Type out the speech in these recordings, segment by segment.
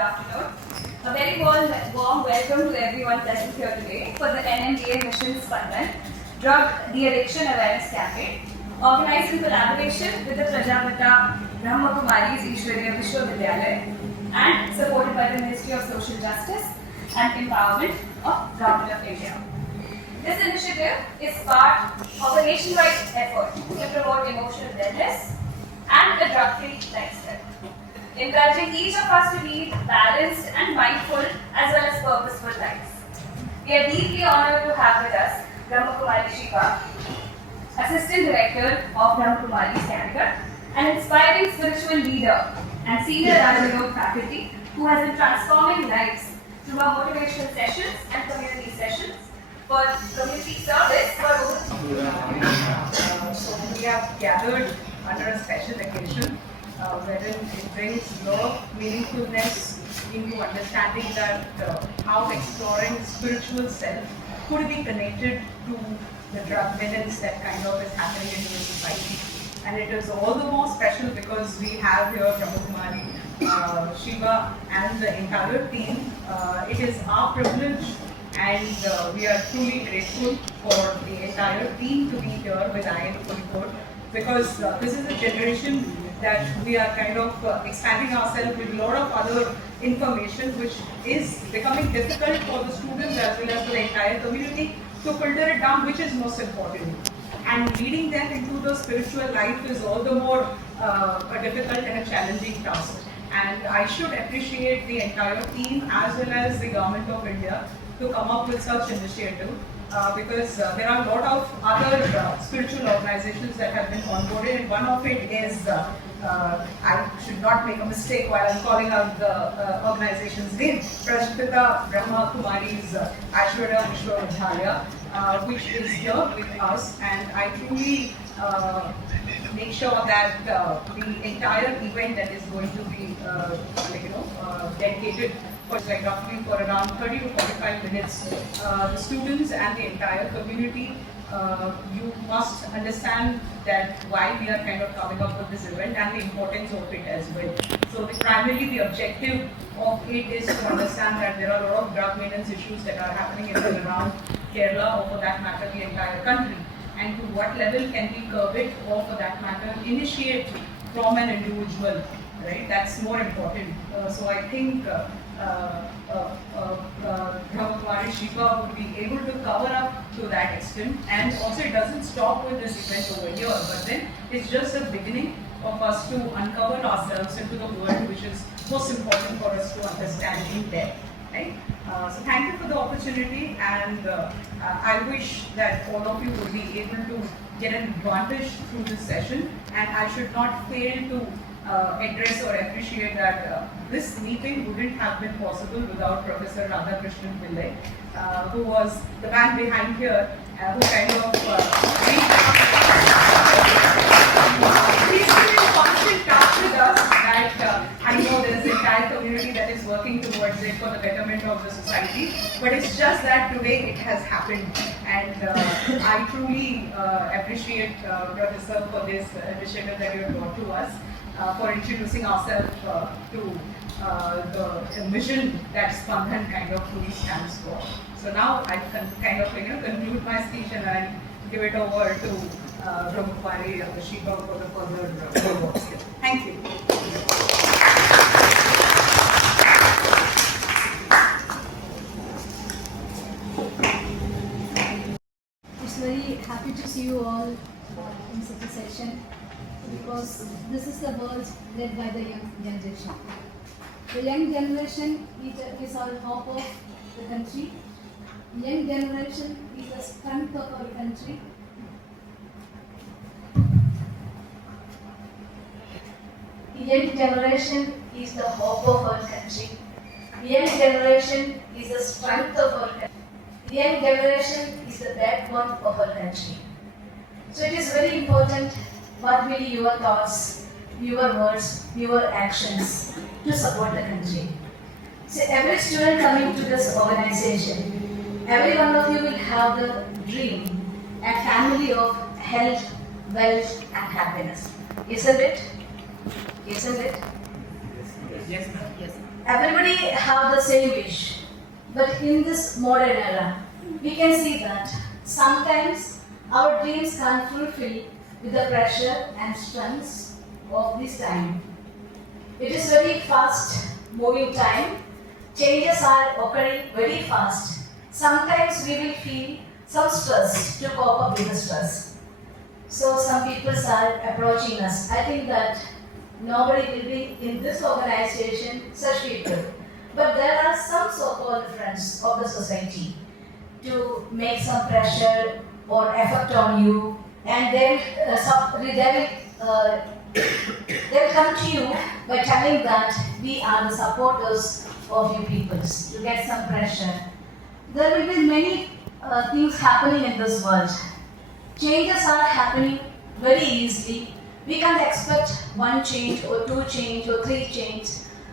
afternoon. A very warm welcome to everyone present here today for the NMDA Mission Spandan Drug De-Addiction Awareness Campaign, organized in collaboration with the Prajapata Brahma Kumari's Ishwariya Vishwavidyalaya and supported by the Ministry of Social Justice and Empowerment of Government of India. This initiative is part of a nationwide effort to promote emotional wellness and a drug-free lifestyle, encouraging each of us to lead balanced and mindful as well as purposeful lives. We are deeply honored to have with us Brahma Kumari Shiva, Assistant Director of Brahma Kumari's Candidate, an inspiring spiritual leader and senior Rajayoga faculty who has been transforming lives through our motivational sessions and community sessions for community service for over. So we have gathered under a special occasion wherein it brings a lot of meaningfulness into understanding that how exploring spiritual self could be connected to the drug dependence that kind of is happening in the society. And it is all the more special because we have here Brahma Kumari, Shiva and the entire team. It is our privilege and we are truly grateful for the entire team to be here with IIMK because this is a generation that we are kind of expanding ourselves with a lot of other information which is becoming difficult for the students as well as for the entire community to filter it down, which is most important. And leading them into the spiritual life is all the more a difficult and a challenging task. And I should appreciate the entire team as well as the Government of India to come up with such initiative because there are a lot of other spiritual organizations that have been onboarded, and one of it is, I should not make a mistake while I'm calling out the organization's name, Prajapata Brahma Kumari's Ishwariya Vishwavidyalaya, which is here with us, and I truly make sure that the entire event that is going to be dedicated for roughly for around 30 to 45 minutes. The students and the entire community, you must understand that why we are kind of coming up with this event and the importance of it as well. So primarily the objective of it is to understand that there are a lot of drug maintenance issues that are happening in and around Kerala, or for that matter the entire country, and to what level can we curb it, or for that matter initiate from an individual, right? That's more important. So I think Brahma Kumari Shiva would be able to cover up to that extent, and also it doesn't stop with this event over here, but then it's just a beginning of us to uncover ourselves into the world which is most important for us to understand in depth, right? So thank you for the opportunity, and I wish that all of you would be able to get an advantage through this session, and I should not fail to address or appreciate that this meeting wouldn't have been possible without Professor Radhakrishnan Pillai, who was the man behind here, who kind of he's been in constant touch with us, that I know there is an entire community that is working towards it for the betterment of the society, but it's just that today it has happened, and I truly appreciate Professor for this initiative that you have brought to us, for introducing ourselves to the mission that Spandan kind of truly stands for. So now I can kind of conclude my speech and I give it over to Brahma Kumari Shiva for the further follow-ups. Thank you. It's very happy to see you all in such a session, because this is the world led by the young generation. The young generation is our hope of the country. Young generation is the strength of our country. Young generation is the hope of our country. Young generation is the strength of our country. Young generation is the backbone of our country. So it is very important what will be your thoughts, your words, your actions to support the country. So every student coming to this organization, every one of you will have the dream, a family of health, wealth and happiness. Isn't it? Isn't it? Yes, ma'am. Yes, ma'am. everybody have the same wish. But in this modern era, we can see that sometimes our dreams can't fulfill with the pressure and stress of this time. It is very fast moving time. Changes are occurring very fast. Sometimes we will feel some stress to cope up with the stress. So some people are approaching us. I think that nobody will be in this organization such people. But there are some so-called friends of the society to make some pressure or effect on you, and they'll come to you by telling that we are the supporters of you peoples to get some pressure. There will be many things happening in this world. Changes are happening very easily. We can't expect one change or two change or three change.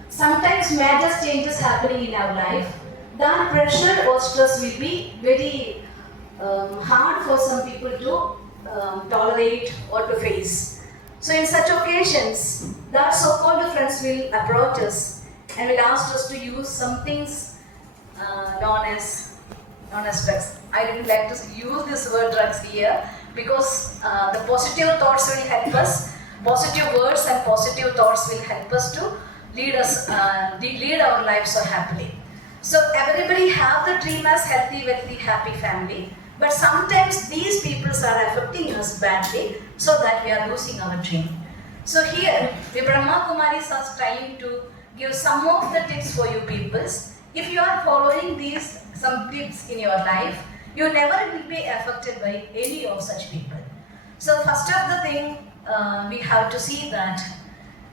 Sometimes major changes happening in our life. That pressure or stress will be very hard for some people to tolerate or to face. So in such occasions, that so-called friends will approach us and will ask us to use some things known as drugs. I didn't like to use this word drugs here because the positive thoughts will help us. Positive words and positive thoughts will help us to lead our lives so happily. So everybody have the dream as healthy, wealthy, happy family. But sometimes these people are affecting us badly so that we are losing our dream. So here, the Brahma Kumaris are trying to give some of the tips for you peoples. If you are following these some tips in your life, you never will be affected by any of such people. So first of the thing, we have to see that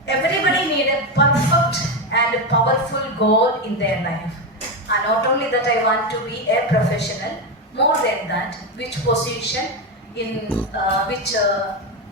everybody need a perfect and powerful goal in their life. And not only that I want to be a professional, more than that, which position, in which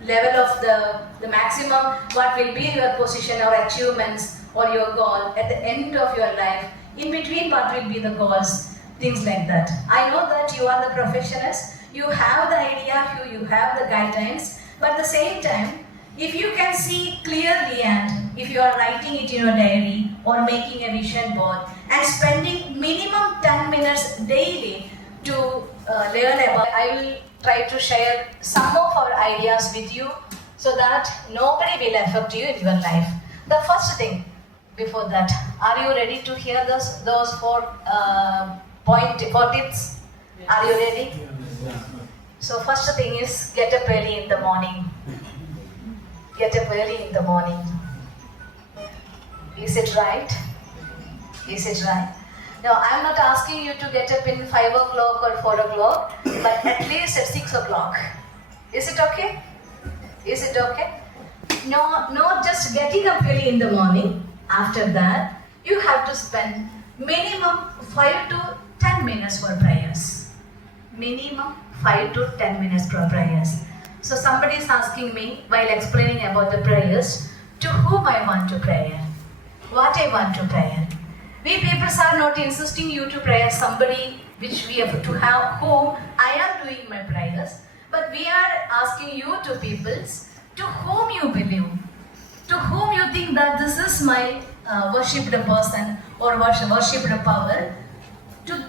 level of the maximum, what will be your position or achievements or your goal at the end of your life, in between what will be the goals, things like that. I know that you are the professionals, you have the idea, you have the guidelines, but at the same time, if you can see clearly and if you are writing it in your diary or making a vision board and spending minimum 10 minutes daily to learn about, I will try to share some of our ideas with you so that nobody will affect you in your life. The first thing before that, are you ready to hear those four tips? Are you ready? So first thing is get up early in the morning. Get up early in the morning. Is it right? Is it right? No, I am not asking you to get up in 5 o'clock or 4 o'clock, but at least at 6 o'clock. Is it okay? Is it okay? No, not just getting up early in the morning. After that, you have to spend minimum 5 to 10 minutes for prayers. Minimum 5 to 10 minutes for prayers. So somebody is asking me while explaining about the prayers, to whom I want to pray, what I want to pray. We people are not insisting you to pray somebody which we have to have whom I am doing my prayers, but we are asking you to peoples to whom you believe, to whom you think that this is my worshipped person or worshipped power.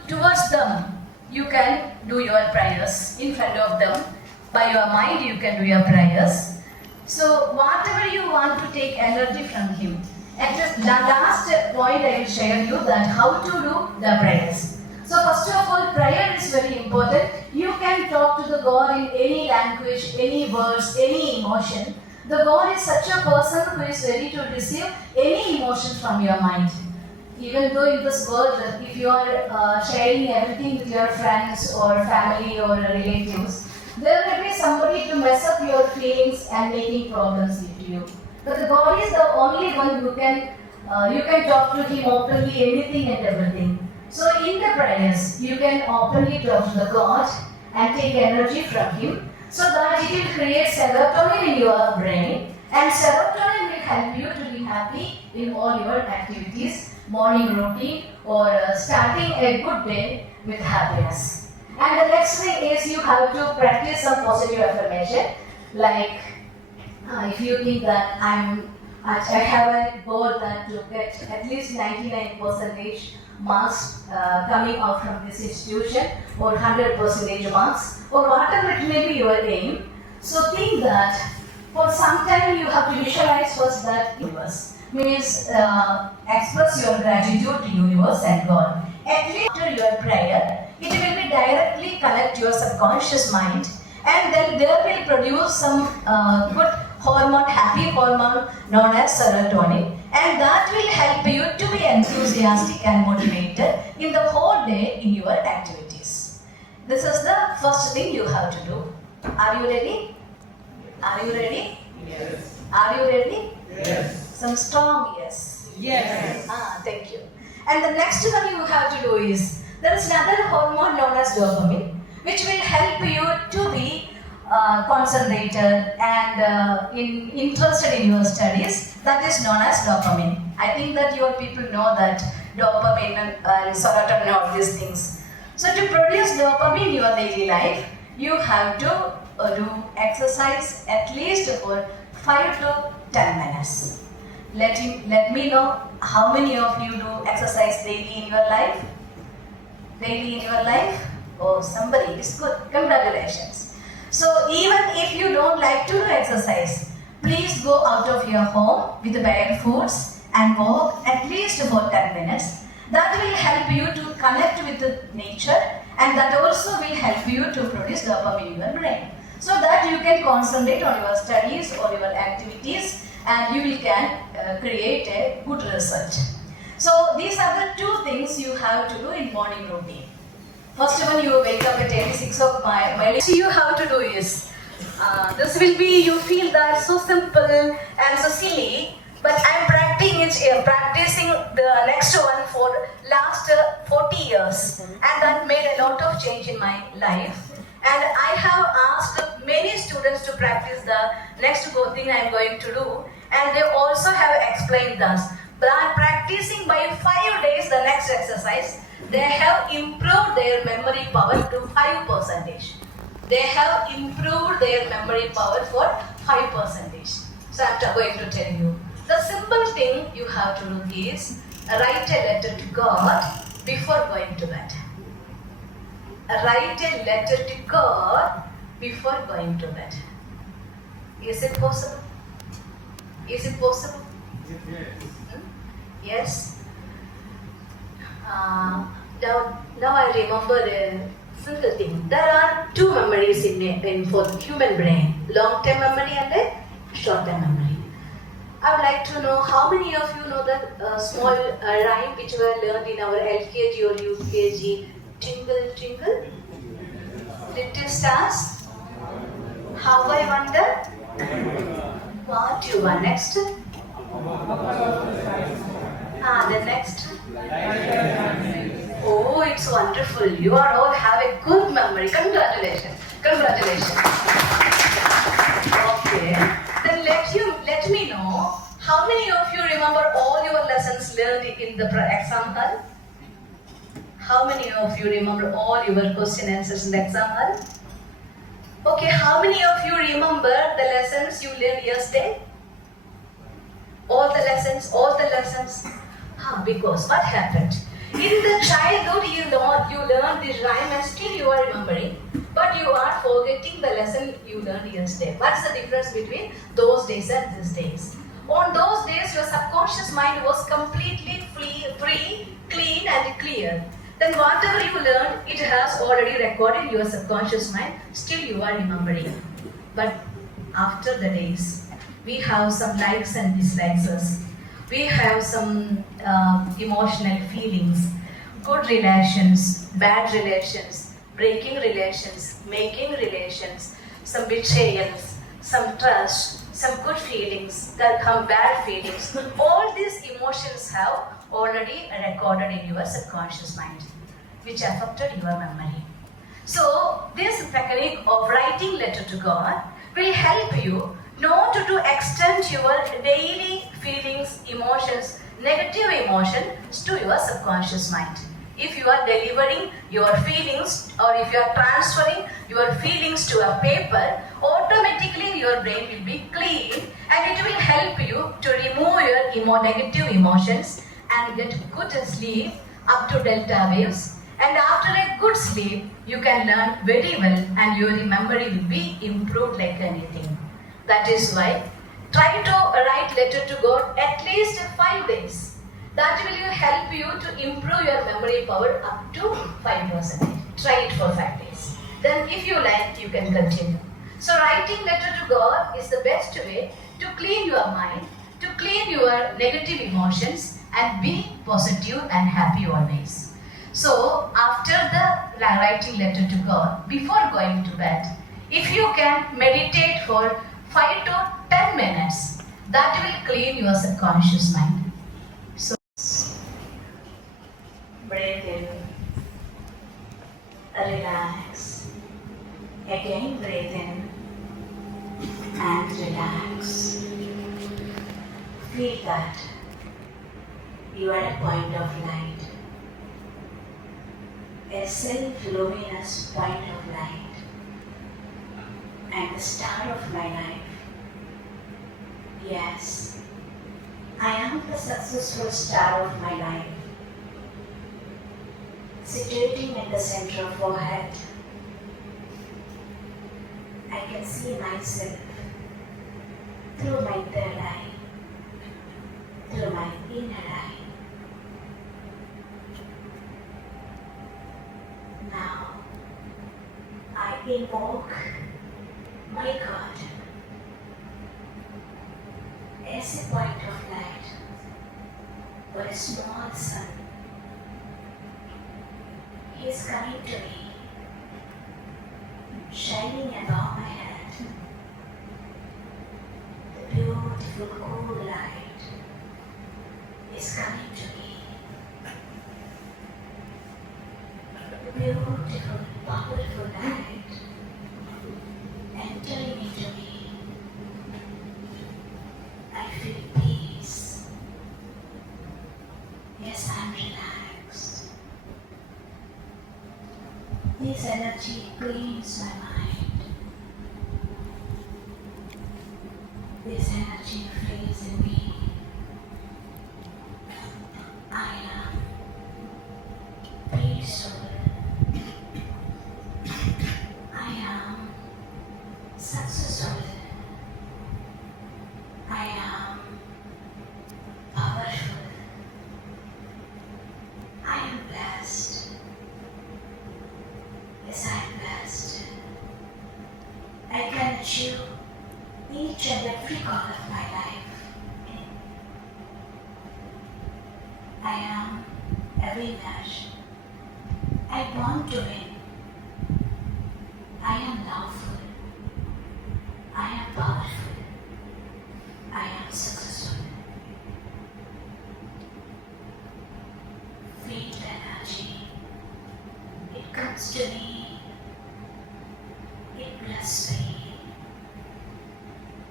Towards them, you can do your prayers in front of them. By your mind, you can do your prayers. So whatever you want to take energy from him. And just the last point I will share you that how to do the prayers. So first of all, prayer is very important. You can talk to the God in any language, any words, any emotion. The God is such a person who is ready to receive any emotion from your mind. Even though in this world, if you are sharing everything with your friends or family or relatives, there will be somebody to mess up your feelings and making problems with you. But the God is the only one who can, you can talk to him openly, anything and everything. So in the prayers, you can openly talk to the God and take energy from him so that it will create serotonin in your brain, and serotonin will help you to be happy in all your activities, morning routine or starting a good day with happiness. And the next thing is you have to practice some positive affirmation, like if you think that I'm I have a goal that to get at least 99% marks coming out from this institution, or 100% marks, or whatever it may be your aim. So think that for some time you have to visualize first that universe. Means express your gratitude to universe and God. At least after your prayer, it will be directly connect your subconscious mind, and then there will produce some good hormone, happy hormone known as serotonin, and that will help you to be enthusiastic and motivated in the whole day in your activities. This is the first thing you have to do. Are you ready? Are you ready? Yes. Are you ready? Yes. Some strong yes. Yes. Thank you. And the next one you have to do is, there is another hormone known as dopamine, which will help you to be concentrated and interested in your studies. That is known as dopamine. I think that your people know that dopamine and serotonin, all these things. So to produce dopamine in your daily life, you have to do exercise at least for 5 to 10 minutes. Let me know how many of you do exercise daily in your life? Daily in your life? Oh, somebody is good. Congratulations. So even if you don't like to do exercise, please go out of your home with bare foots and walk at least for 10 minutes. That will help you to connect with the nature, and that also will help you to produce dopamine in your brain, so that you can concentrate on your studies or your activities, and you can create a good result. So these are the 2 things you have to do in morning routine. First one, you wake up at 6 of my what you have to do is, this will be, you feel that so simple and so silly, but I'm practicing the next one for last 40 years, and that made a lot of change in my life. And I have asked many students to practice the next thing I am going to do, and they also have explained this. By practicing by 5 days the next exercise, they have improved their memory power to 5%. They have improved their memory power for 5%. So I'm going to tell you. The simple thing you have to do is write a letter to God before going to bed. Write a letter to God before going to bed. Is it possible? Is it possible? Yes. Now I remember a simple thing. There are 2 memories for the human brain: long-term memory and a short-term memory. I would like to know how many of you know the small rhyme which were learned in our LKG or UKG. Twinkle, twinkle, little stars, how I wonder. What you want next? The next. Oh, it's wonderful. You are all have a good memory. Congratulations. Congratulations. Okay. Then let me know how many of you remember all your lessons learned in the exam hall? How many of you remember all your question answers in the exam hall? Okay, how many of you remember the lessons you learned yesterday? All the lessons, all the lessons. Because what happened? In the childhood, you learned this rhyme and still you are remembering, but you are forgetting the lesson you learned yesterday. What's the difference between those days and these days? On those days, your subconscious mind was completely free, clean and clear. Then whatever you learned, it has already recorded in your subconscious mind, still you are remembering. But after the days, we have some likes and dislikes. We have some emotional feelings, good relations, bad relations, breaking relations, making relations, some betrayals, some trust, some good feelings, some bad feelings. All these emotions have already recorded in your subconscious mind, which affected your memory. So this technique of writing letter to God will help you not to extend your daily feelings, emotions, negative emotions to your subconscious mind. If you are delivering your feelings or if you are transferring your feelings to a paper, automatically your brain will be clean and it will help you to remove your negative emotions and get good sleep up to delta waves. And after a good sleep, you can learn very well and your memory will be improved like anything. That is why try to write letter to God at least 5 days. That will help you to improve your memory power up to 5%. Try it for 5 days. Then if you like, you can continue. So writing letter to God is the best way to clean your mind, to clean your negative emotions and be positive and happy always. So after the writing letter to God, before going to bed, if you can meditate for 5 to 10 minutes, that will clean your subconscious mind. So breathe in, relax, again breathe in and relax. Feel that you are a point of light, a self-luminous point of light, and the star of my life. Yes, I am the successful star of my life, situating at the center of forehead. I can see myself through my third eye, through my inner eye. Now, I invoke my God as a point of light for a small sun. He is coming to me, shining above my head. The beautiful cool light is coming to me. The beautiful, powerful light entering into me. I feel peace. Yes, I'm relaxed. This energy cleans my mind. This energy fills in me. I am peaceful. I am successful. I am powerful. I am blessed. Yes, I am blessed. I can achieve each and every goal of my life. I am a winner. I want to win. I am lawful. I am powerful. I am successful. Feel the energy. It comes to me. It blesses me.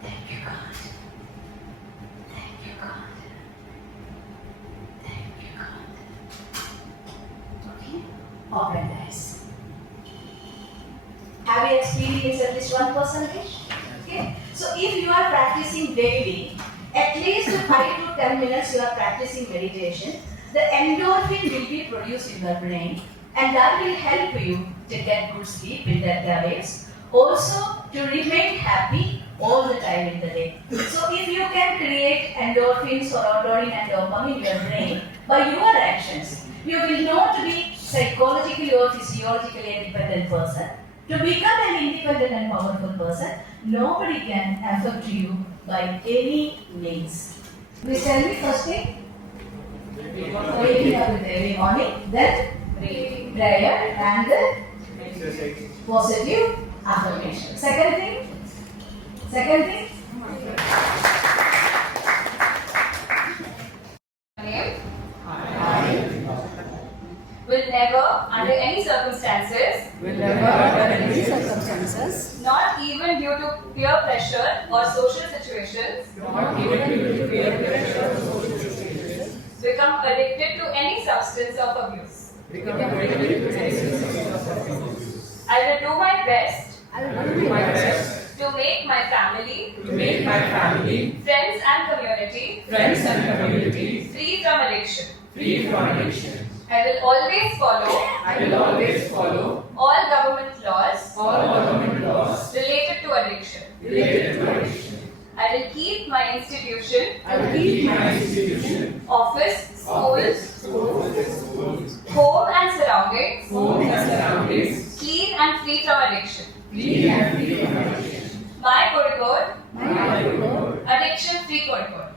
Thank you, God. Thank you, God. Thank you, God. Okay? Alright, guys. Have you experienced at least 1%? Okay? So if you are practicing daily, at least 5 to 10 minutes you are practicing meditation, the endorphin will be produced in the brain and that will help you to get good sleep in that ways. Also to remain happy all the time in the day. So if you can create endorphins or serotonin and dopamine in your brain by your actions, you will not be psychologically or physiologically independent person. To become an independent and powerful person, nobody can affect you by any means. Please tell me first thing. Waking up in the early morning, then prayer and the positive affirmation. Second thing. Name? Will never, under any circumstances, not even due to peer pressure or social situations, become addicted to any substance of abuse. I will do my best to to make my family, friends and community, free from addiction. I will always follow All government laws related to addiction. I will keep my institution, office, schools, home and surroundings clean and free from addiction. My code code, addiction free code code.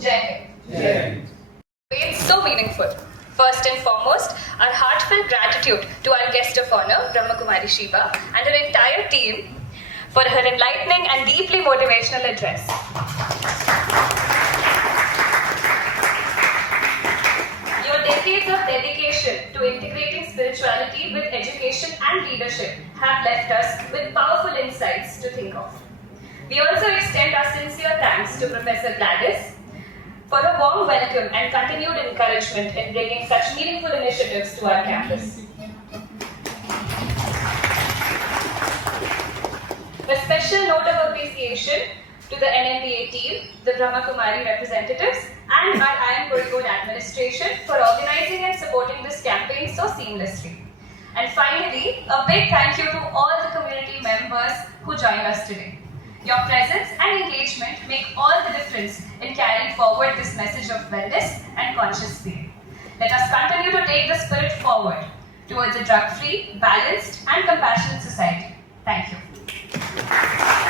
Jai Hind. It's so meaningful. First and foremost, our heartfelt gratitude to our guest of honor, Brahma Kumari Shiva, and her entire team for her enlightening and deeply motivational address. Your decades of dedication to integrating spirituality with education and leadership have left us with powerful insights to think of. We also extend our sincere thanks to Professor Gladys for a warm welcome and continued encouragement in bringing such meaningful initiatives to our campus. A special note of appreciation to the NMBA team, the Brahma Kumari representatives, and our IIMK administration for organizing and supporting this campaign so seamlessly. And finally, a big thank you to all the community members who joined us today. Your presence and engagement make all the difference in carrying forward this message of wellness and conscious being. Let us continue to take the spirit forward towards a drug-free, balanced, and compassionate society. Thank you.